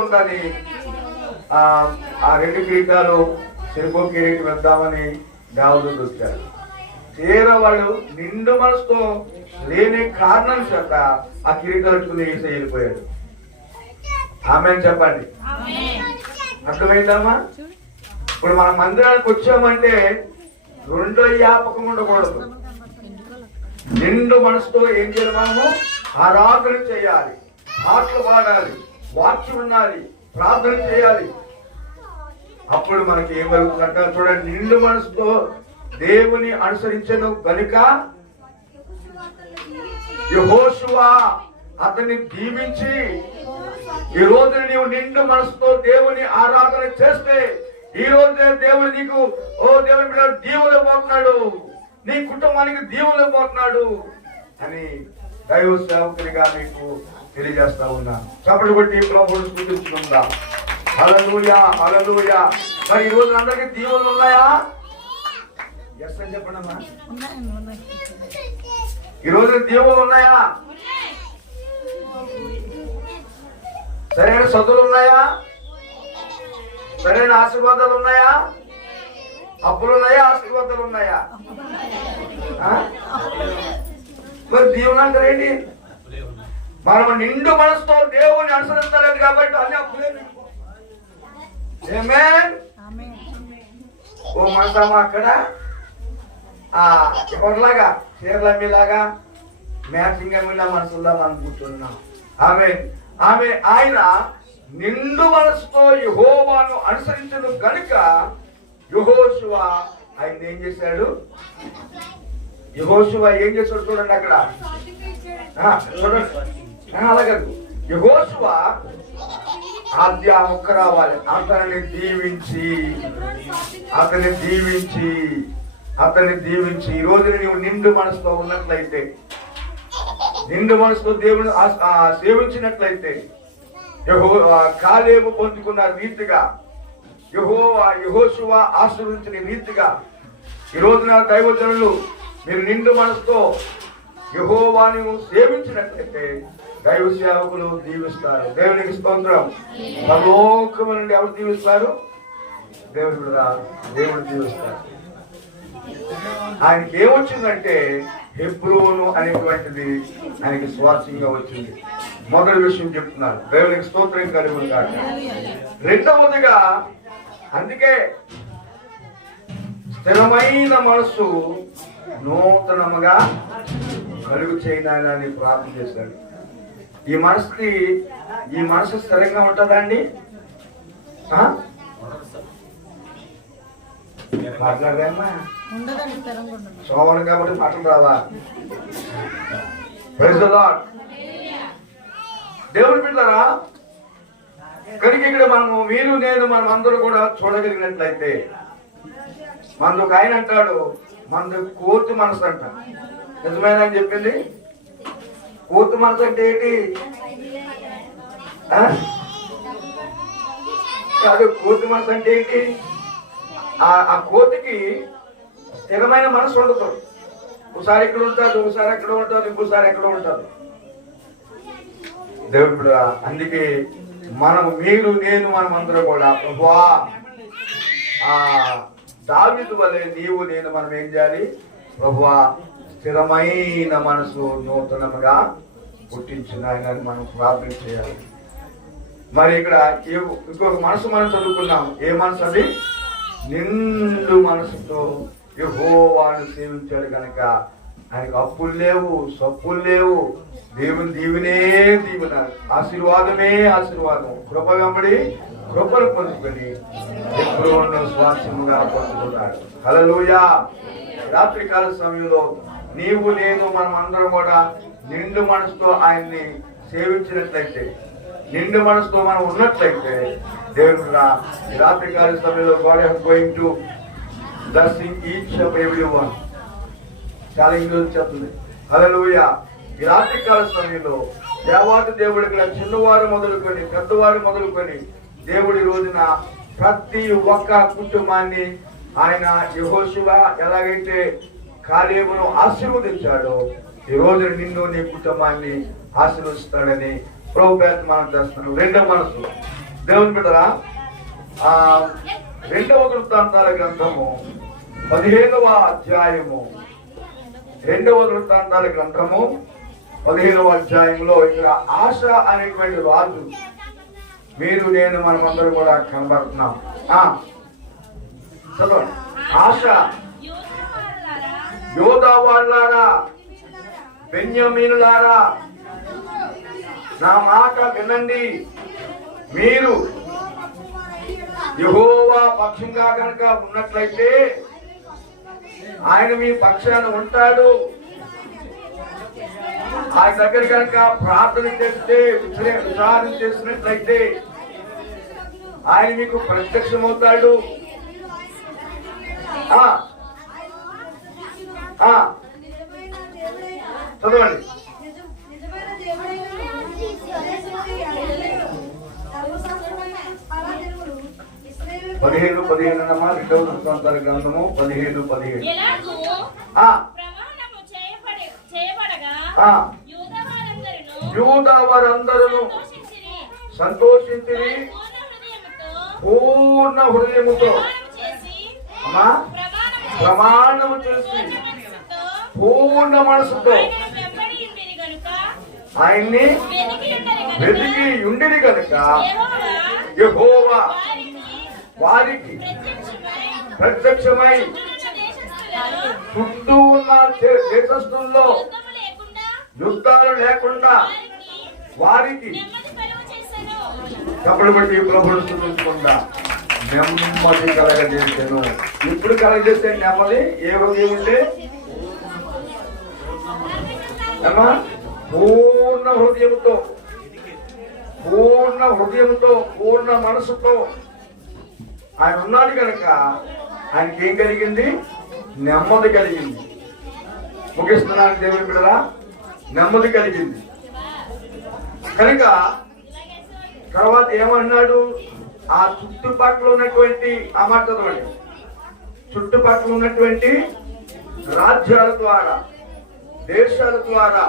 ఉందని ఆ 2 కిరీటాలు చెరుకు కిరీటం వేద్దామని దావీదు వచ్చాడు. తీరా వాడు నిండు మనసుతో లేని కారణం చేత ఆ కిరీటాలు పెట్టుకుని యేసయ్య వెళ్ళిపోయాడు. ఆమేన్ చెప్పండి. అర్థమైందమ్మా? ఇప్పుడు మన మందిరానికి వచ్చామంటే రెండో జ్ఞాపకం ఉండకూడదు. నిండు మనసుతో ఏం చేయాలి? మనము ఆరాధన చేయాలి, పాటలు పాడాలి, వాక్యం ఉండాలి, ప్రార్థన చేయాలి. అప్పుడు మనకి ఏం కలుగుతుందంట చూడండి. నిండు మనసుతో దేవుని అనుసరించను గనుక యెహోషువ అతన్ని దీవించి, ఈ రోజు నీవు నిండు మనసుతో దేవుని ఆరాధన చేస్తే ఈ రోజే దేవుడు నీకు దేవుని బిడ్డ దీవులు పోతున్నాడు, నీ కుటుంబానికి దీవులు పోతున్నాడు అని దైవ సేవకునిగా మీకు తెలియజేస్తా ఉన్నా. చప్పటి కొట్టి ప్రభువును స్తుతించుకుందాం. హల్లెలూయా, హల్లెలూయా. మరి ఈ రోజు అందరికీ దీవులు ఉన్నాయా? ఎస్ అని చెప్పండి అమ్మా. ఈ రోజు దీవులు ఉన్నాయా? సరైన చదువులు ఉన్నాయా? సరైన ఆశీర్వాదాలు ఉన్నాయా? అప్పులు ఉన్నాయా? ఆశీర్వాదాలు ఉన్నాయా? మరి దీవులు అంటారేంటి? మనం నిండు మనసుతో దేవుని అనుసరించలేదు కాబట్టి అన్ని అప్పులే. ఓ మనసమ్మా అక్కడ ఎవరిలాగా చీరలమ్మీలాగా మ్యాచింగ్ అమ్మీలా మనసులా మనం కూర్చున్నాం. ఆయన నిండు మనసుతో యెహోవాను అనుసరించను గనుక యెహోషువ ఆయన ఏం చేశాడు? యెహోషువ ఏం చేశాడు చూడండి అక్కడ. చూడండి అలాగే యెహోషువ ఆద్య మొక్క రావాలి. అతన్ని దీవించి ఈ రోజు నీవు నిండు మనసుతో ఉన్నట్లయితే, నిండు మనసుతో దేవుని సేవించినట్లయితే, కాలేబు పొందుకున్న రీతిగా యెహోషువ ఆశీర్వదించిన రీతిగా ఈ రోజున దైవజనులు మీరు నిండు మనసుతో యెహోవాను సేవించినట్లయితే దైవ సేవకులు దీవిస్తారు. దేవునికి స్తోత్రం. పరలోకము నుండి ఎవరు దీవిస్తారు? దేవుడు దీవిస్తారు. ఆయనకి ఏమొచ్చిందంటే హెబ్రోను అనేటువంటిది ఆయనకి స్వాస్థ్యంగా వచ్చింది. మొదటి విషయం చెప్తున్నారు. దేవునికి స్తోత్రం కలిగి కాక. రెండవదిగా అందుకే స్థిరమైన మనస్సు నూతనముగా కలుగు చేయాలని ప్రార్థన చేశాడు. ఈ మనసు స్థిరంగా ఉంటుందా అండి? మాట్లాడదామా? సోమవారం కాబట్టి మాటలు రావా? Praise the Lord. దేవుని బిడ్డలారా, కనుక ఇక్కడ మీరు నేను మనం అందరూ కూడా చూడగలిగినట్లయితే మనకు ఒక ఆయన అంటాడు మనది కోర్టు మనసు అంట. నిజమేనని చెప్పింది. కోర్టు మనసు అంటే ఏంటి? కాదు, కోర్టు మనసు అంటే ఏంటి? ఆ కోతికి స్థిరమైన మనసు ఉండదు. ఒకసారి ఇక్కడ ఉంటుంది, ఒకసారి ఎక్కడ ఉంటుంది, ఇంకోసారి ఎక్కడ ఉంటుంది. దేవుడు అందుకే మీరు నేను మనం అందరం కూడా ప్రభువా దావీదు వలె నీవు నేను మనం ఏం చేయాలి? ప్రభువా స్థిరమైన మనసు నూతనముగా పుట్టించిన ఆయన మనం ప్రార్థన చేయాలి. మరి ఇక్కడ ఇంకొక మనసు మనం చదువుకున్నాం. ఏ మనసు అది? నిండు మనసుతో యెహోవాను సేవించాడు కనుక ఆయనకు అప్పులు లేవు, సప్పులు లేవు. దేవుని దీవెనే దీవెన, ఆశీర్వాదమే ఆశీర్వాదం. కృప వెంబడి కృపను పొందుకొని ఎప్పుడూ స్వాస్థ్యంగా పొందుకున్నాడు. హల్లెలూయా. రాత్రికాల సమయంలో నీవు నేను మనం అందరం కూడా నిండు మనసుతో ఆయన్ని సేవించినట్లయితే, నిండు మనసుతో మనం ఉన్నట్లయితే దేవుడు ఈ రాత్రికాల సమయంలో God is going to blessing each of everyone. చాలా ఇంగ్లీష్ చెప్తుంది. హల్లెలూయా. ఈ రాత్రికాల సమయంలో దేవాది దేవుడికి చిన్నవారు మొదలుకొని పెద్దవారు మొదలుకొని దేవుడి రోజున ప్రతి ఒక్క కుటుంబాన్ని ఆయన యెహోషువ ఎలాగైతే కాలేబును ఆశీర్వదించాడో ఈ రోజు నిన్ను నీ కుటుంబాన్ని ఆశీర్వదిస్తాడని ప్రభు పేరు మనం చేస్తున్నాం. రెండవ మనసు దేవుని బిడ్డరా, 2వ వృత్తాంతాల గ్రంథము 15వ అధ్యాయము, 2వ వృత్తాంతాల గ్రంథము 15వ అధ్యాయంలో ఇక్కడ ఆశ అనేటువంటి రాజు మీరు నేను మనమందరం కూడా కనబడుతున్నాం. చదవండి. ఆశ, యోధా వాళ్ళారా, బెన్యామీనులారా, నా మాట వినండి. మీరు యెహోవా పక్షంగా కనుక ఉన్నట్లయితే ఆయన మీ పక్షాన ఉంటాడు. ఆయన దగ్గర కనుక ప్రార్థన చేస్తే, విచారణ చేసినట్లయితే ఆయన మీకు ప్రత్యక్షమవుతాడు. చదవండి. 15 అమ్మా, 2వ వృత్తాంతాల గ్రంథము 15:17. యూదా వారందరూ సంతోషించిరి, పూర్ణ హృదయముతో అమ్మా ప్రమాణము చేసి పూర్ణ మనసుతో ఆయన్ని వెతికి ఉండిరి కనుక యెహోవా వారికి ప్రత్యక్షమై చుట్టూ ఉన్న దేశస్థుల్లో యుద్ధాలు లేకుండా వారికి కపలు బట్టి ప్రభువును స్తుతించకుండా నెమ్మది కలగజేసాను. ఇప్పుడు కలగజేస్తే నెమ్మది ఏ హృదయం ఉంటే అమ్మా పూర్ణ హృదయంతో, పూర్ణ హృదయంతో, పూర్ణ మనసుతో ఆయన ఉన్నాడు కనుక ఆయనకి ఏం కలిగింది? నెమ్మది కలిగింది. ముగిస్తున్నాను దేవుని బిడ్డలా, నెమ్మది కలిగింది కనుక తర్వాత ఏమన్నాడు? ఆ చుట్టుపక్కల ఉన్నటువంటి ఆ మాట చదవండి. చుట్టుపక్కల ఉన్నటువంటి రాజ్యాల ద్వారా, దేశాల ద్వారా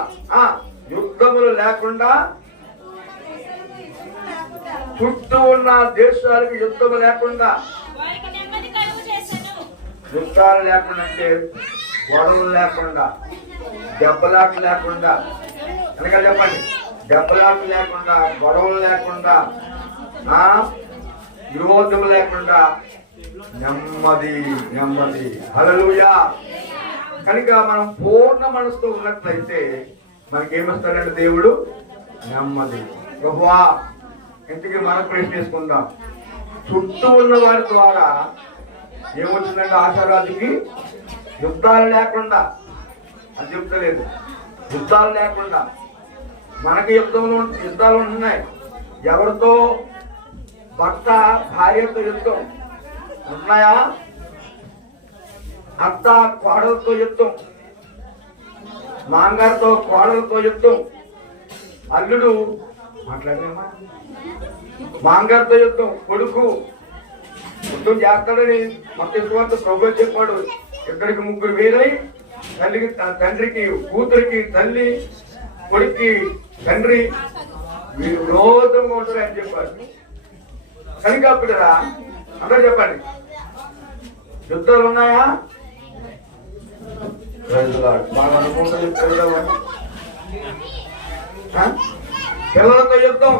యుద్ధములు లేకుండా, చుట్టూ ఉన్న దేశాలకు యుద్ధము లేకుండా, యుద్ధాలు లేకుండా అంటే గొడవలు లేకుండా, దెబ్బలాట్లు లేకుండా, అనగా చెప్పండి, దెబ్బలాట్లు లేకుండా, గొడవలు లేకుండా, విరోధము లేకుండా నెమ్మది నెమ్మది. హల్లెలూయా. కనుక మనం పూర్ణ మనసుతో ఉన్నట్లయితే మనకేమిస్తాడంటే దేవుడు? నెమ్మది. ప్రభువా, ఇంటికి మనం ప్రశ్న చేసుకుందాం. చుట్టూ ఉన్న వారి ద్వారా ఏమొచ్చిందంటే ఆశారాజుకి యుద్ధాలు లేకుండా, అది చెప్తలేదు, యుద్ధాలు లేకుండా మనకి యుద్ధాలు ఉన్నాయి. ఎవరితో? భర్త భార్యతో యుద్ధం ఉన్నాయా? అత్త కోడలతో యుద్ధం, మాంగారితో కోడలతో యుద్ధం, అల్లుడు మాట్లాడేమా మాంగారితో యుద్ధం, కొడుకు యుద్ధం చేస్తాడని మొత్తం ప్రభు చెప్పాడు. ఇద్దరికి ముగ్గురు వేరై తండ్రికి కూతురికి తల్లి, కొడుక్కి తండ్రి మీరు విరోధంగా ఉంటారు అని చెప్పారు. కనుక అప్పుడు అందరూ చెప్పండి, యుద్ధాలు ఉన్నాయా? మనం అనుకుంటా చెప్తారు. పిల్లలతో యుద్ధం,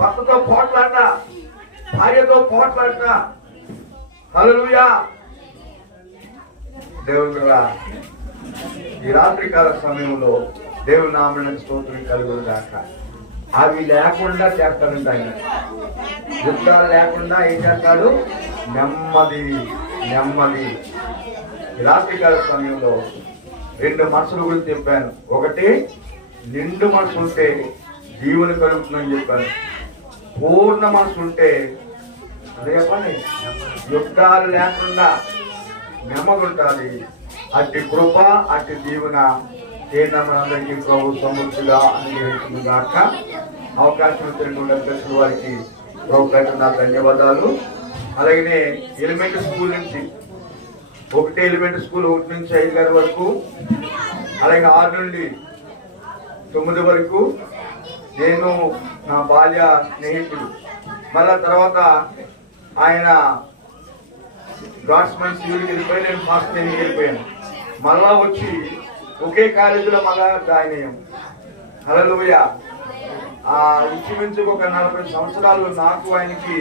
భర్తతో పోట్లాట, భార్యతో పోట్లాట. హల్లెలూయా. దేవుడు ఈ రాత్రికాల సమయంలో దేవుని నామమునకు స్తోత్రం కలుగును గాక. అవి లేకుండా చేస్తాడంట ఆయన. యుద్ధాలు లేకుండా ఏం చేస్తాడు? నెమ్మది నెమ్మది. ఈ రాత్రికాల సమయంలో 2 మనసుల గురించి చెప్పాను. ఒకటి, నిండు మనసు ఉంటే జీవన కలుగుతుందని చెప్పాను. పూర్ణ మనసు ఉంటే అదే చెప్పండి, యుద్ధాలు లేకుండా నెమ్మది ఉంటుంది. అట్టి కృప, అట్టి జీవన మనందరికీ ప్రభు సమృద్ధిగా అనుగ్రహించింది గాక. అవకాశం ఇచ్చినటువంటి అధ్యక్షుల వారికి ప్రభు నా ధన్యవాదాలు. అలాగనే ఎలిమెంటరీ స్కూల్ నుంచి, ఒకటే ఎలిమెంటరీ స్కూల్ 1 నుంచి 5 వరకు, అలాగే 6 నుండి 9 వరకు నేను నా బాల్య స్నేహితుడు. మళ్ళా తర్వాత ఆయన గాడ్స్మన్ సివిల్కి వెళ్ళిపోయి, నేను ఫాస్ట్ ట్రైనింగ్కి వెళ్ళిపోయాను. మళ్ళా వచ్చి ఒకే కాలేజీలో మళ్ళా జాయిన్ అయ్యాం. హల్లెలూయా. ఇంచుమించు ఒక 40 సంవత్సరాలు నాకు ఆయనకి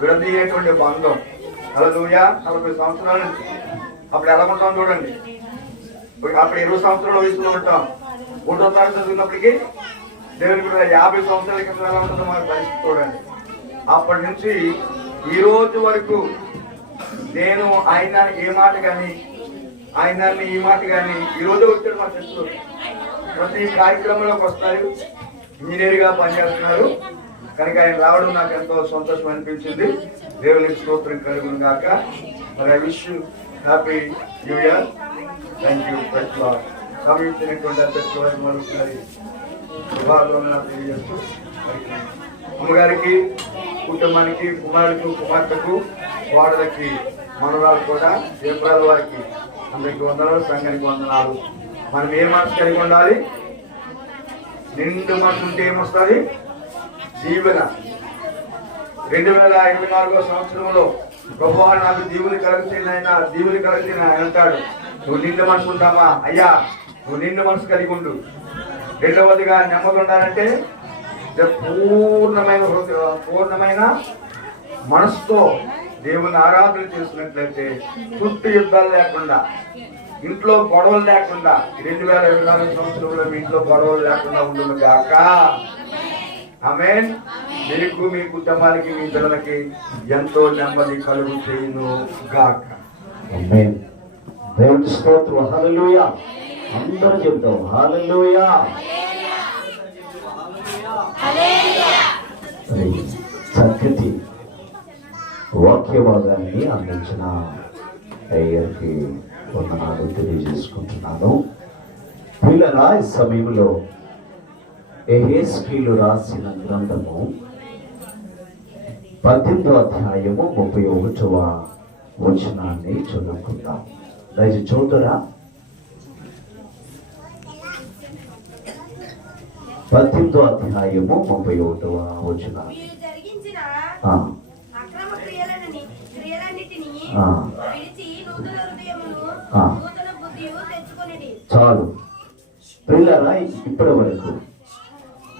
విడదీయేటువంటి బంధం. హల్లెలూయా. 40 సంవత్సరాల నుంచి. అప్పుడు ఎలా ఉంటాం చూడండి. అప్పుడు 20 సంవత్సరాల వయసులో ఉంటాం. 1వ తరగతి చదివినప్పటికీ దేవుని కూడా 50 సంవత్సరాల కింద ఎలా ఉంటుందో మనకు పరిస్థితి చూడండి. అప్పటి నుంచి ఈ రోజు వరకు నేను ఆయన ఏ మాట కానీ, ఆయన ఈ మాట కానీ, ఈ రోజు వచ్చాడు మా చెట్లు ప్రతి కార్యక్రమంలోకి వస్తారు. ఇంజనీర్గా పనిచేస్తున్నారు కనుక ఆయన రావడం నాకు ఎంతో సంతోషం అనిపించింది. దేవునికి స్తోత్రం కలుగును గాక. మరి I wish you happy new year. Thank you. సమీపించినటువంటి అధ్యక్షుడు మరొకసారి శుభాకాంక్షలు తెలియజేస్తూ అమ్మగారికి, కుటుంబానికి, కుమారుడికి, కుమార్తెకు, వాడలకి, మనవరాలు కూడా ఏప్రిల్ వారికి అందరికి వందనాలు, సంఘానికి వందనాలు. మనం ఏ మనసు కలిగి ఉండాలి? నిండు మనసు ఉంటే ఏమొస్తుంది? దీవెన. 2024వ సంవత్సరంలో ప్రభువా నాకు దీవుని కలిగిన ఆయన అంటాడు, నువ్వు నిండు మనసు ఉంటామా? అయ్యా నువ్వు నిండు మనసు కలిగి ఉండు. రెండవదిగా నెమ్మది ఉండాలంటే పూర్ణమైన మనసుతో దేవుని ఆరాధన చేసినట్లయితే చుట్టూ యుద్ధాలు లేకుండా, ఇంట్లో గొడవలు లేకుండా, 2024 సంవత్సరంలో మీ ఇంట్లో గొడవలు లేకుండా ఉండును గాక. ఆమేన్. మీకు, మీ కుటుంబానికి, మీ పిల్లలకి ఎంతో నెమ్మది కలుగు చేయును గాక. ఆమేన్. దేవుని స్తోత్రం. హల్లెలూయా. అందరూ చెప్తాం హల్లెలూయా. చక్కటి వాక్య భాగాన్ని అందించిన అయ్యర్కి వందనాలు తెలియజేసుకుంటున్నాను. పిల్లల ఈ సమయంలో యెహెజ్కేలు రాసిన గ్రంథము 18వ అధ్యాయము 31వ వచనాన్ని చదువుకుందాం. దయచేసి చూడరా. 18వ అధ్యాయము 31వ వచనం. చాలు పిల్లరా. ఇప్పటి వరకు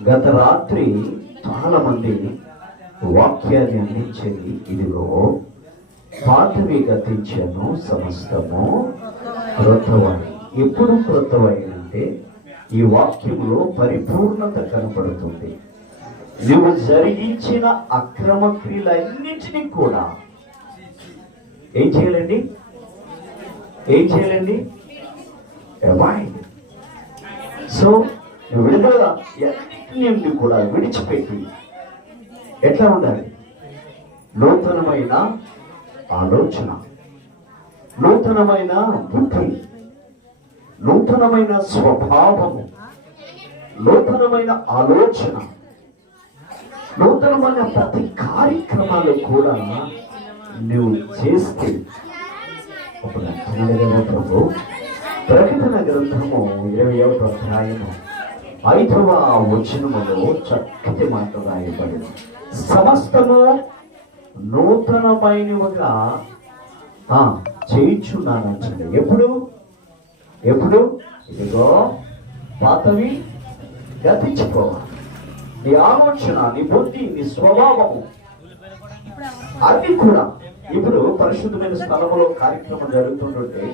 గత రాత్రి చాలా మంది వాక్యాన్ని అందించేది, ఇదిగో పాతవి గతించను సమస్తము క్రొత్తవైన. ఎప్పుడు క్రొత్తవైన అంటే ఈ వాక్యంలో పరిపూర్ణత కనపడుతుంది. నువ్వు జరిగించిన అక్రమ క్రియలన్నింటినీ కూడా ఏం చేయాలండి? అవాయిడ్. సో విడుదల అన్నింటినీ కూడా విడిచిపెట్టి ఎట్లా ఉండాలి? నూతనమైన ఆలోచన, నూతనమైన బుద్ధి, నూతనమైన స్వభావము, నూతనమైన ఆలోచన, నూతనమైన ప్రతి కార్యక్రమాలు కూడా నువ్వు చేస్తే అప్పుడు అంటున్నాడు కదా ప్రభు. ప్రకటన గ్రంథము 20వ అధ్యాయము 5వ వచనములో చక్కటి మాట రాయబడింది. సమస్తము నూతనమైనవిగా చేయించున్నానంటే ఎప్పుడు ఇదిగో పాతవి గతించిపోవాలి. నీ ఆలోచన, నీ బుద్ధి, నీ స్వభావము అన్ని కూడా. ఇప్పుడు పరిశుద్ధమైన స్థలంలో కార్యక్రమం జరుగుతుంటే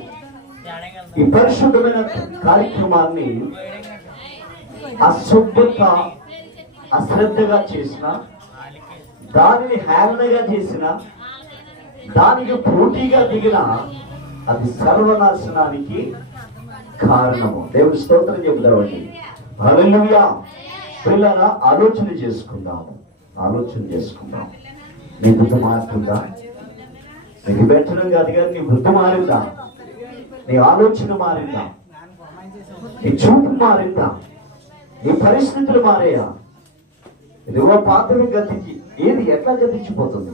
ఈ పరిశుద్ధమైన కార్యక్రమాన్ని అశుభ్రత, అశ్రద్ధగా చేసిన, దానిని హేళనగా చేసిన, దానికి పోటీగా దిగిన అది సర్వనాశనానికి కారణము. దేవుని స్తోత్రం చెబుతామండి. హల్లెలూయా. పిల్లరా, ఆలోచన చేసుకుందాము. నీ బుద్ధి మారుతుందా? నీకు పెట్టడం కాదు కానీ నీ బుద్ధి మారిందా? నీ ఆలోచన మారిందా? నీ చూపు మారిందా? నీ పరిస్థితులు మారాయా? ఇదిగో పాతవి గతించి ఏది ఎట్లా గతించిపోతుంది?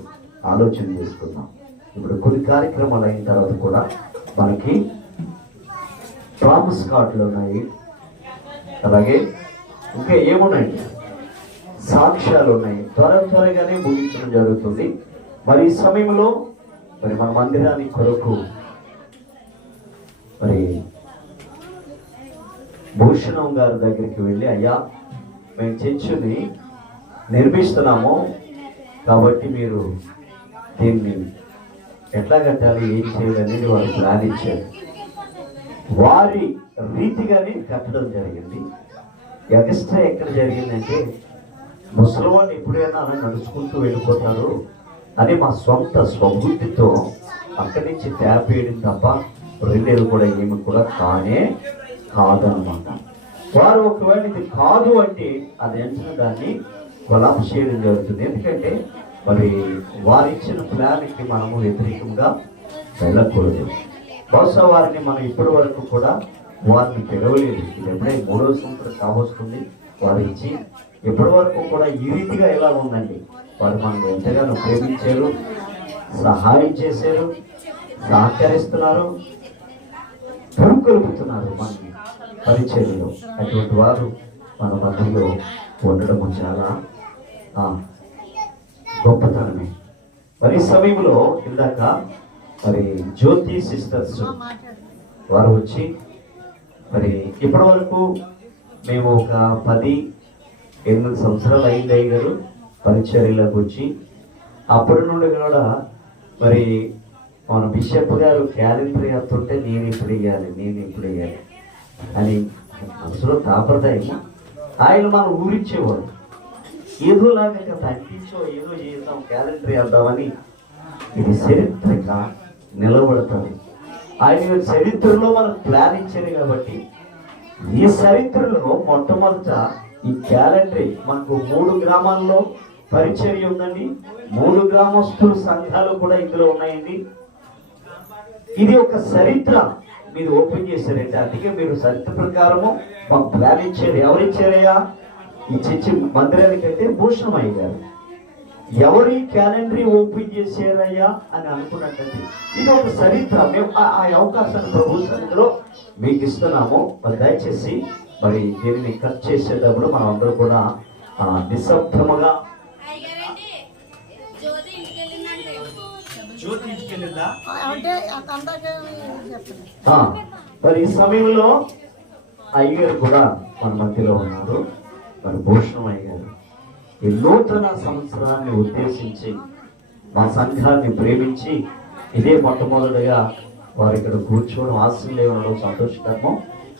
ఆలోచన చేసుకుందాం. ఇప్పుడు కొన్ని కార్యక్రమాలు అయిన తర్వాత కూడా మనకి ప్రామిస్ కార్డులు ఉన్నాయి. అలాగే ఇంకా ఏమున్నాయండి? సాక్ష్యాలు ఉన్నాయి. త్వరగానే ముగించడం జరుగుతుంది. మరి ఈ సమయంలో మరి మన మందిరానికి కొరకు మరి భూషణం గారి దగ్గరికి వెళ్ళి, అయ్యా మేము చర్చిని నిర్మిస్తున్నాము కాబట్టి మీరు దీన్ని ఎట్లా కట్టాలి, ఏం చేయాలి అనేది వారు ప్లాన్ ఇచ్చారు. వారి రీతిగానే కట్టడం జరిగింది. ఎక్స్ట్రా ఎక్కడ జరిగిందంటే, ముసలివాళ్ళు ఎప్పుడైనా అలా నడుచుకుంటూ వెళ్ళిపోతారు అని మా సొంత స్వబుద్ధితో అక్కడి నుంచి ట్యాప్ వేయడం తప్ప రెండేది కూడా ఏమి కూడా కాదనమాట. వారు ఒకవేళ ఇది కాదు అంటే అది వెంటనే దాన్ని కొలాప్స్ చేయడం జరుగుతుంది. ఎందుకంటే మరి వారు ఇచ్చిన ప్లాన్కి మనము వ్యతిరేకంగా వెళ్ళకూడదు. బహుశా వారిని మనం ఇప్పటి వరకు కూడా వారిని పిలవలేదు. ఇది ఎప్పుడే 3వ సంవత్సరం కావస్తుంది వారు ఇచ్చి. ఇప్పటి వరకు కూడా ఈ రీతిగా ఎలా ఉందండి, వారు మనకు ఎంతగానో ప్రేమించారు, సహాయం చేశారు, సహకరిస్తున్నారు, పురుకొల్పుతున్నారు మన పరిచర్యలో. అటువంటి వారు మన మధ్యలో ఉండడము చాలా గొప్పతనమే. మరి సమయంలో ఇందాక మరి జ్యోతి సిస్టర్స్ వారు వచ్చి, మరి ఇప్పటి వరకు మేము ఒక 10-8 సంవత్సరాలు అయింది అయ్యారు పరిచర్యలోకి వచ్చి. అప్పటి నుండి కూడా మరి మన బిషప్ గారు క్యాలెండర్ వేస్తుంటే నేను ఇప్పుడు వేయాలి అని మనసులో తాపడతాయి. ఆయన మనం ఊరిచ్చేవాడు, ఏదోలాగా కదా అంటించో ఏదో చేద్దాం, క్యాలెండర్ వేద్దామని. ఇది చరిత్రగా నిలబడతాడు. ఆయన చరిత్రలో మనకు ప్లాన్ ఇచ్చారు కాబట్టి ఈ చరిత్రలో మొట్టమొదట ఈ క్యాలెండర్ మనకు 3 గ్రామాల్లో పరిచర్య ఉందండి. 3 గ్రామస్తుల సంఘాలు కూడా ఇందులో ఉన్నాయండి. ఇది ఒక చరిత్ర మీరు ఓపెన్ చేశారంటే, అందుకే మీరు చరిత్ర ప్రకారము మాకు ప్లాన్ ఇచ్చారు. ఎవరిచ్చారయ్యా ఈ చర్చి మందిరానికంటే? భూషణమయ్య గారు. ఎవరు ఈ క్యాలెండర్ ఓపెన్ చేశారయ్యా అని అనుకున్నట్టు ఇది ఒక చరిత్ర. మేము ఆ అవకాశాన్ని ప్రభు సన్నిధిలో మీకు ఇస్తున్నాము. మరి దయచేసి మరి దీనిని కట్ చేసేటప్పుడు మనం అందరూ కూడా నిశ్శబ్దముగా. మరి ఈ సమయంలో అయ్యగారు కూడా మన మధ్యలో ఉన్నారు. మరి భూషణమయ్య గారు ఈ నూతన సంవత్సరాన్ని ఉద్దేశించి మా సంఘాన్ని ప్రేమించి ఇదే మొట్టమొదటిగా వారు ఇక్కడ కూర్చోవడం, ఆశలు ఉండడం సంతోషకరము.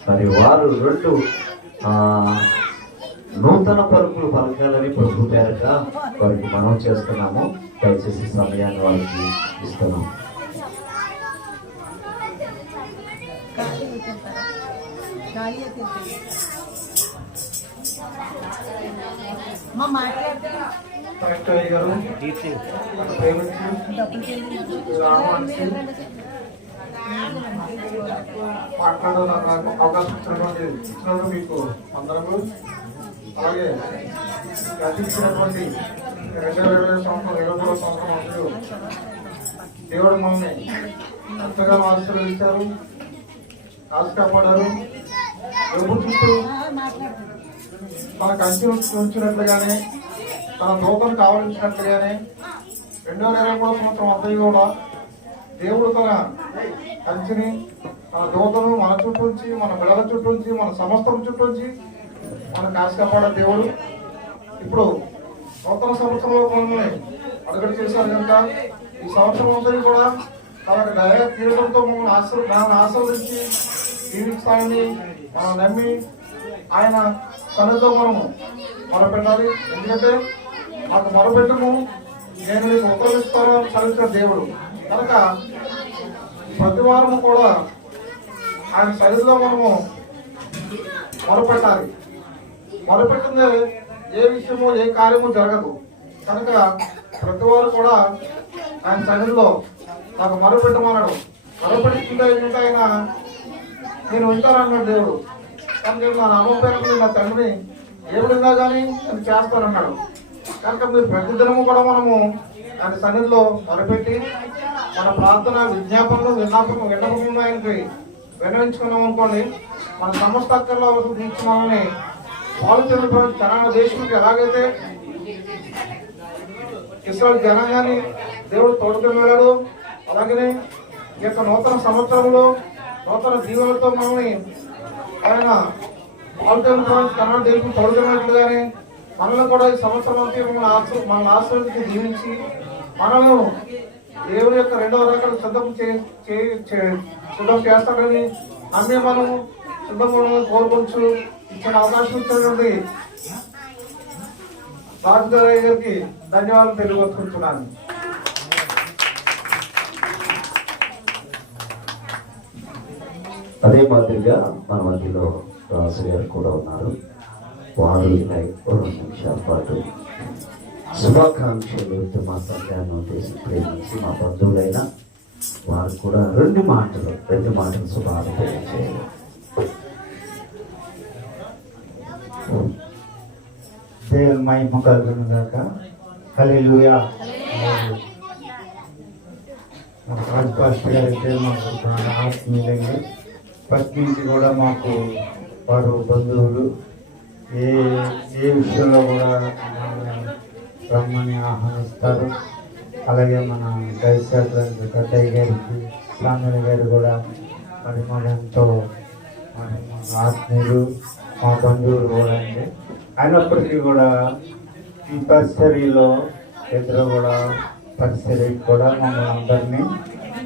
మరి వారు 2 నూతన పరుపులు పలకాలని ప్రభు పేరట వారికి మనం చేస్తున్నాము. దయచేసి సమయాన్ని వారికి ఇస్తున్నాము. మాట్లాడడానికి అవకాశం ఇచ్చినందుకు మీకు అందరము, అలాగే రచించినటువంటి 2020 సంవత్సరం 23వ సంవత్సరం దేవుడు మమ్మల్ని ఎంతగానో ఆశీర్వదించారు, కాసు కాపాడారు. ఎప్పుడు చుట్టూ తన కంచి ఉంచినట్లుగానే, తన దూతను కావలించినట్లుగానే 2023 సంవత్సరం అంతా కూడా దేవుడు తన కంచిని, మన దూతను మన చుట్టూ ఉంచి, మన బిడల చుట్టూ ఉంచి, మన సమస్తం చుట్టూ ఉంచి మన కాసు కాపాడే దేవుడు. ఇప్పుడు నూతన సంవత్సరంలో మనల్ని అడుగుడు చేశారు కనుక ఈ సంవత్సరం అంతా కూడా తన దయ తీయడంతో మమ్మల్ని ఆశీర్వదించి జీవిస్తానని మనం నమ్మి ఆయన తనతో మనము మొరపెట్టాలి. ఎందుకంటే మాకు మొరపెట్టము, నేను నీకు ఉత్తరమిస్తాను చదివిన దేవుడు కనుక ప్రతి వారము కూడా ఆయన సరిధిలో మనము మొరపెట్టాలి. మొరపెట్టిందే ఏ విషయము ఏ కార్యము జరగదు కనుక ప్రతి వారు కూడా ఆయన సన్నిధిలో నాకు మొరపెట్టమన్నాడు. మొరపెట్టిందే ఇంకా ఆయన నేను ఉంటానన్నాడు దేవుడు. కానీ నేను నా నామం పేరు నా తండ్రిని ఏ విధంగా కానీ నేను చేస్తానన్నాడు. కనుక మీరు ప్రతిదినము కూడా మనము ఆయన సన్నిధిలో మొరపెట్టి మన ప్రార్థన విజ్ఞాపనలు విన్నపములు ఆయనకి విన్నవించుకున్నాం అనుకోండి, మన సమస్త అక్కర్లో తీర్చి మనల్ని పాలు చెందిన తెలంగాణ దేశానికి ఎలాగైతే ఇస్రాయేల్ జనాంగాన్ని దేవుడు తోడుకొని వెళ్ళాడు. అలాగనే ఈ యొక్క నూతన సంవత్సరంలో నూతన దీవెనలతో మనల్ని ఆయన కన్నడ దేవుడు తోడుకున్నట్లుగానే మనల్ని కూడా ఈ సంవత్సరం అంతా మన ఆశ్రయించి దీవించి మనము దేవుని యొక్క రెండవ రకాలు సిద్ధం చేస్తాడని అన్నీ మనము సిద్ధంగా కోరుకోవచ్చు. ఇచ్చిన అవకాశం ఇచ్చినటువంటి రాజుగారి గారికి ధన్యవాదాలు తెలియజేసుకుంటున్నాను. అదే మాదిరిగా మన మధ్యలో రాజు గారు కూడా ఉన్నారు. వారు 2 నిమిషాల పాటు శుభాకాంక్షలు మా సంఘాన్ని ఉద్దేశం ప్రేమించి మా బంధువులైన వారు కూడా 2 మాటలు శుభాలు తెలియజేయాలి. దేవుని మహిమ కలుగును గాక. హల్లెలూయా. రాజు పాస్టర్ గారైతే మాకు చాలా ఆత్మీయులండి. ఫస్ట్ నుంచి కూడా మాకు వారు బంధువులు. ఏ విషయంలో కూడా రమ్మని ఆహ్వానిస్తారు. అలాగే మన దైవశాస్త్రానికి కట్టయ్య గారికి సాంగని గారు కూడా మరి ఎంతో ఆత్మీయులు, మా బంధువులు కూడా అండి. అయినప్పటికీ కూడా ఈ పరిసరీలో ఇద్దరు కూడా పరిసరికి కూడా మమ్మల్ని అందరినీ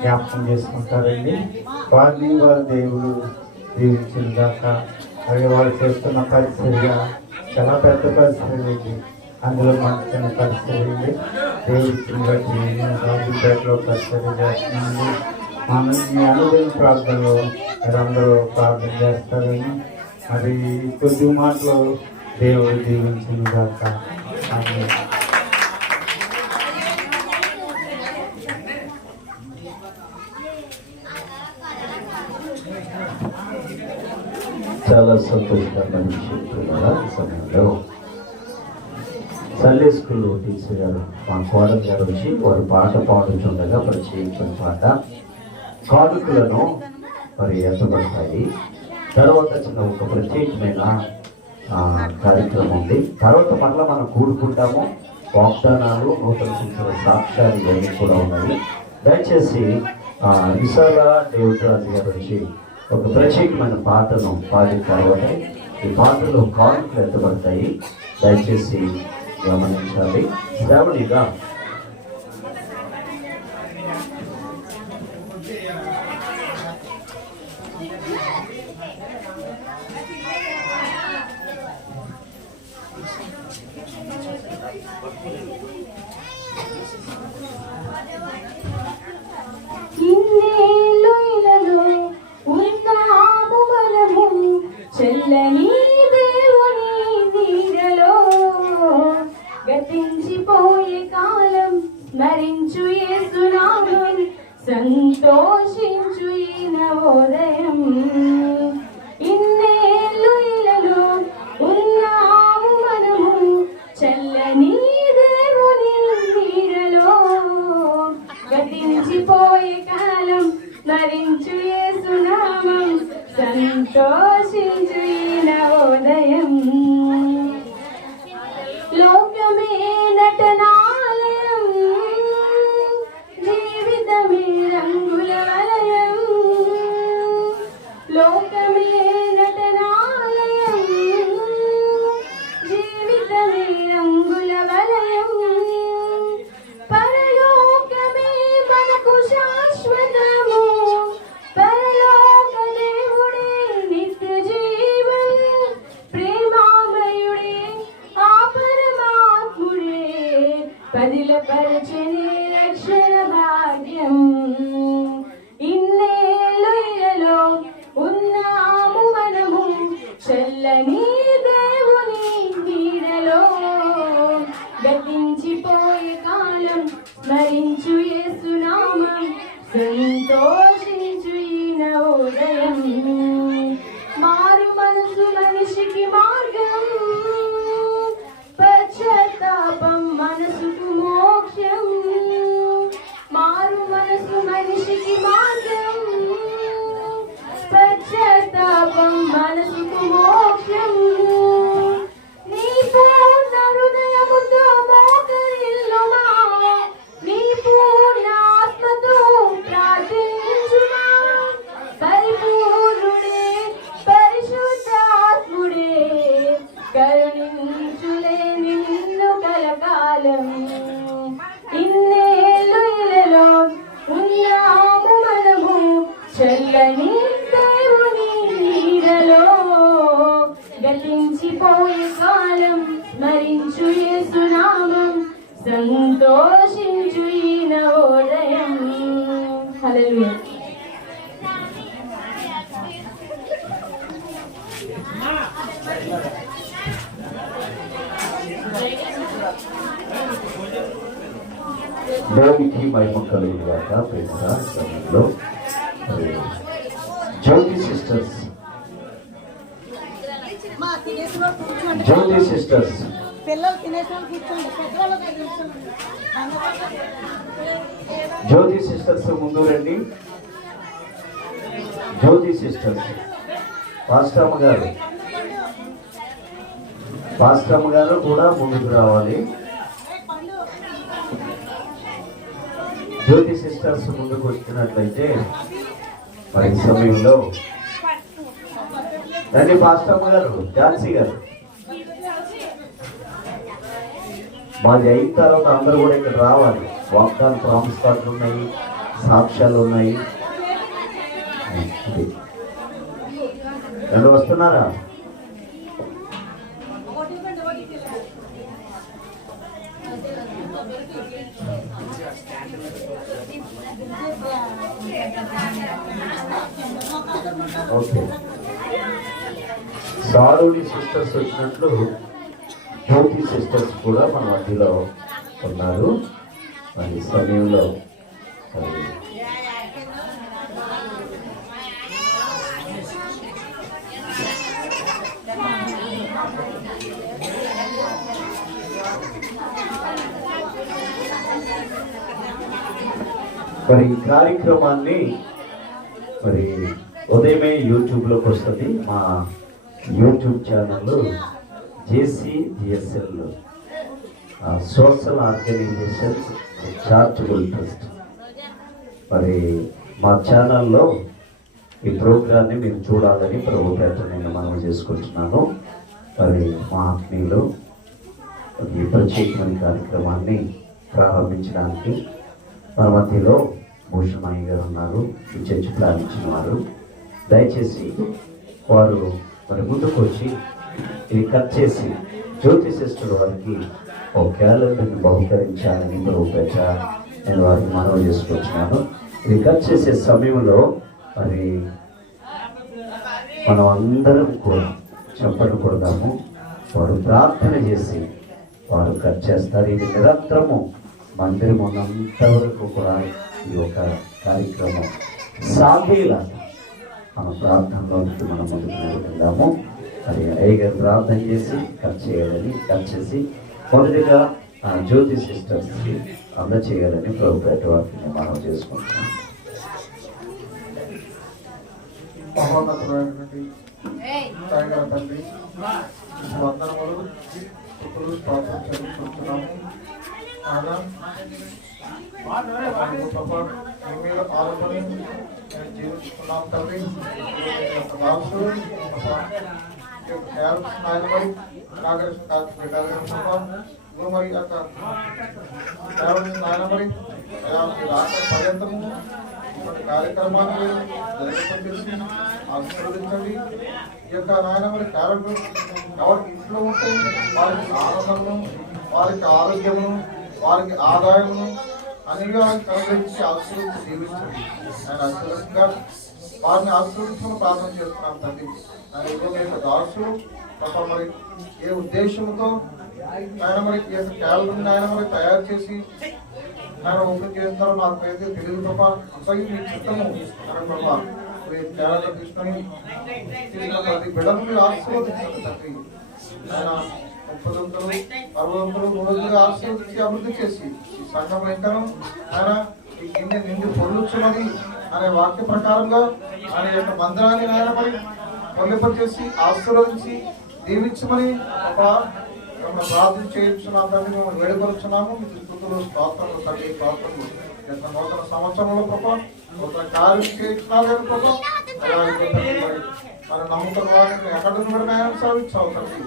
జ్ఞాపకం చేసుకుంటారండి. వారిని వాళ్ళ దేవుడు దీవించిన దాకా అలాగే వాళ్ళు చేస్తున్న పరిసరిగా చాలా పెద్ద పరిసరి అండి. అందులో మనకు చిన్న పరిసరి అండి. దేవుడిని బట్టి నేను రాజుపేటలో పరిసరి చేస్తున్నాను. మీ అనుదిన ప్రార్థనలో మీరందరూ ప్రార్థన చేస్తారని మరి కొద్ది మాటలు దేవుడు దీవించిన దాకా. చాలా సంతోషకరమైన విషయం కూడా ఈ సమయంలో సండే స్కూల్ టీచర్ గారు మా కోడలు గారు వచ్చి వారు పాట పాడుతుండగా ప్రత్యేకమైన పాట కానుకలను మరి ఎత్తబడతాయి. తర్వాత చిన్న ఒక ప్రత్యేకమైన కార్యక్రమం ఉంది. తర్వాత మళ్ళీ మనం కూడుకుంటాము. వాగ్దానాలు, నూతన సంవత్సర సాక్ష్యాలు ఇవన్నీ కూడా ఉన్నాయి. దయచేసి విశాల దేవరాజు గారు వచ్చి ఒక ప్రత్యేకమైన పాటను పాడిన తర్వాత ఈ పాటలో కానుకలు ఎత్తబడతాయి. దయచేసి గమనించాలి. శ్రావణిగా చెల్లని దేవుని నీడలో గతించిపోయే కాలం స్మరించు యేసునామం సంతోషించు ఈ నవోదయం. ఇన్నేళ్ళు ఇలలో ఉన్నాము మనము చెల్లని దేవుని నీడలో గతించిపోయే కాలం స్మరించు యేసునామం సంతోషించు ఈ నవోదయం. లోకమే నటనాలయం, జీవితమే రంగుల వలయం. లోకమే నటనాలయం, జీవితమే రంగుల వలయం. పరలోకమే మనకు శాశ్వతము, పరలోక దేవుడే నిత్య జీవం. ప్రేమామయుడే ఆ పరమాత్ముడే పదిలపరచని రక్షణ భాగ్యం. ఇన్నేళ్ళలో ఉన్నాము మనము చల్లని దేవుని నీడలో గతించిపోయే కాలం స్మరించు యేసునామం సంతోషించు ఈ నవోదయం. మారు మనసు మనిషికి మార్గం, పశ్చాత్తాపం మనసుకు మోక్షం. మారు మనసు మనిషికి మార్గం, పశ్చాత్తాపం మనసుకు మోక్షం. నీ పూర్ణ హృదయముతో మోకరిల్లుమా సంతోషించు ఈ నవోదయం. హల్లెలూయా. దేవునికి మహిమ కలుగుగాక. సమయంలో జ్యోతి సిస్టర్స్ పిల్లలు తినేసాను కూర్చోండి, పెద్దవాళ్ళకి కూర్చోండి. జ్యోతి సిస్టర్స్ ముందు రండి. జ్యోతి సిస్టర్స్ పాస్టమ్మ గారు కూడా ముందుకు రావాలి. జ్యోతి సిస్టర్స్ ముందుకు వచ్చినట్లయితే మరి ఈ సమయంలో రండి. పాస్టమ్మ గారు, ఝాన్సీ గారు, మాది అయిన తర్వాత అందరూ కూడా ఇక్కడ రావాలి. వాగ్దాన ప్రామిస్ కార్డులు ఉన్నాయి, సాక్ష్యాలు ఉన్నాయి. రెండు వస్తున్నారా? ఓకే. సారుడి సిస్టర్స్ వచ్చినట్లు జ్యోతి సిస్టర్స్ కూడా మన మధ్యలో ఉన్నారు. మరి సమయంలో మరి ఈ కార్యక్రమాన్ని మరి ఉదయమే యూట్యూబ్లోకి వస్తుంది. మా YouTube channel JCGSL social organizations charitable trust. మరి మా ఛానల్లో ఈ ప్రోగ్రాన్ని మీరు చూడాలని ప్రభు పేట నేను మనవి చేసుకుంటున్నాను. మరి మా ఆత్మీయులు ఈ ప్రత్యేకమైన కార్యక్రమాన్ని ప్రారంభించడానికి మన మధ్యలో భూషణమయ్య గారు ఉన్నారు, ఈ చర్చ్ ప్రారంభించిన వారు. దయచేసి వారు మరి ముందుకు వచ్చి ఇది కట్ చేసి జ్యోతి సిస్టర్ వారికి ఒక క్యాలెండర్ని బహుకరించాలని ప్రభుపేట నేను వారికి మనవి చేసుకుంటున్నాను. ఇది కట్ చేసే సమయంలో మరి మనం అందరం కూడా చప్పట్లు కొడదాము. వారు ప్రార్థన చేసి వారు కట్ చేస్తారు. ఇది నిరంతరము మందిరం ఉన్నంత వరకు కూడా ఈ యొక్క కార్యక్రమం సాగేలా మన ప్రార్థనలోకి మనం ముందుకు వెళ్దాము. అది అయ్యగారు ప్రార్థన చేసి కట్ చేసి మొదటిగా జ్యోతి సిస్టర్స్కి అందచేయాలని ప్రభుపేట వారిని మనం చేసుకుంటున్నాం. మహోన్నతుడైనటువంటి దయగల తండ్రి, వందనములు స్తుతులు స్తోత్రం చెల్లించుకుంటున్నాము. మీ మీద ఆలోచన జీవిస్తున్నాం తండ్రి. పర్యంతము కార్యక్రమాన్ని జరిగించి ఆశీర్వదించండి. ఈ యొక్క నాయన మరి క్యారెక్టర్ ఎవరికి ఇంట్లో ఉంటే వారికి ఆనందమును, వారికి ఆరోగ్యమును, వారికి ఆదాయమును అన్ని కలిగించి ఆశీర్వదించి జీవించండి. ఆయన అత్యులంగా వారిని ఆశీర్వదించమని ప్రార్థన చేస్తున్నాం తండ్రి. ఆయన దాసులు తప్ప మరి ఏ ఉద్దేశంతో ఆయన మరి ఈ యొక్క క్యాలెండర్ని ఆయన మరి తయారు చేసి ఆయన ఓపెన్ చేస్తారో నాకు అయితే తెలియదు తప్ప. అసలు మీ చిత్తము ఆయన ప్రభా క్యాలెండర్ తీసుకొని ప్రతి బిడ్డను మీరు ఆశీర్వదించండి తండ్రి. ఆయన 30 60 ఆశీర్వదించి అభివృద్ధి చేసి ఈ సంఘం ఎంతను ఆయన ఈ గిన్నె నిండి పొల్లుచున్నది అనే వాక్య ప్రకారంగా ఆయన యొక్క మందిరాన్ని ఆయన మరి పొందింపచేసి ఆశీర్వదించి దీవించమని ఒక ప్రార్థన చేయించున్నాం తండ్రి. మేము వేడుకొలుచున్నాము. మీకు స్తుతులు స్తోత్రములు తండ్రి. ప్రార్థనలు యొక్క నూతన సంవత్సరంలో ప్రభావం నూతన కార్యం చేయించున్నారు కానీ ప్రభావం మన నమ్ముతున్న వారిని ఎక్కడి నుండి కూడా న్యాయం సాధించావు తండ్రి.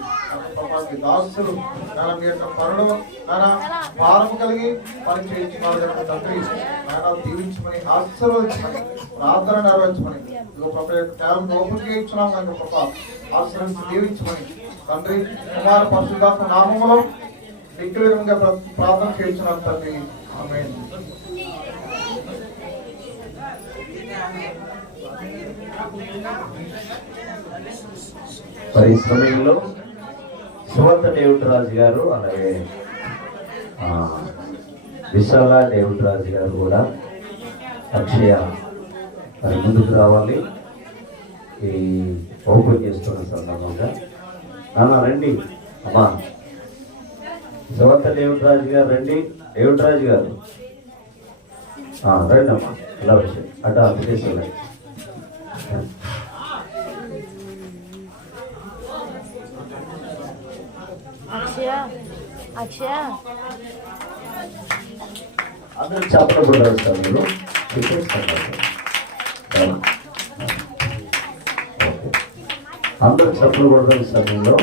దాసులు ఆయన మీ యొక్క పనులు ఆయన భారం కలిగి పని చేయించున్నారు యొక్క తండ్రి. ఆయన దీవించమని ఆశీర్వదించమని ప్రార్థన నెరవేర్చమని ఇదిగో ప్రభు యొక్క క్యాలెండర్ ఓపెన్ చేయించున్నాం కనుక ప్రభావ ఆశీర్వదించి దీవించమని తండ్రి కుమార పరిశుద్ధాత్మ నామములో రెగ్యులర్గా ప్రార్థన చేయించున్నాం తండ్రి. ఆమేన్. మరి ఈ సమయంలో సుమంత డేవిడ్ రాజు గారు అలాగే విశాల డేవిడ్ రాజు గారు కూడా అక్షయ మరి ముందుకు రావాలి. ఈ ఓపెన్ చేస్తున్న సందర్భంగా నాన్న రండి అమ్మా. సుమంత డేవిడ్ రాజు గారు రండి. డేవిడ్ రాజు గారు రండి అమ్మా. ఇలా వచ్చి అటు అప్లికేషన్ అక్షయ అందరూ చేపలు కూడా వస్తారు మీరు అందరూ చెప్పులు కొడుతున్న సమయంలో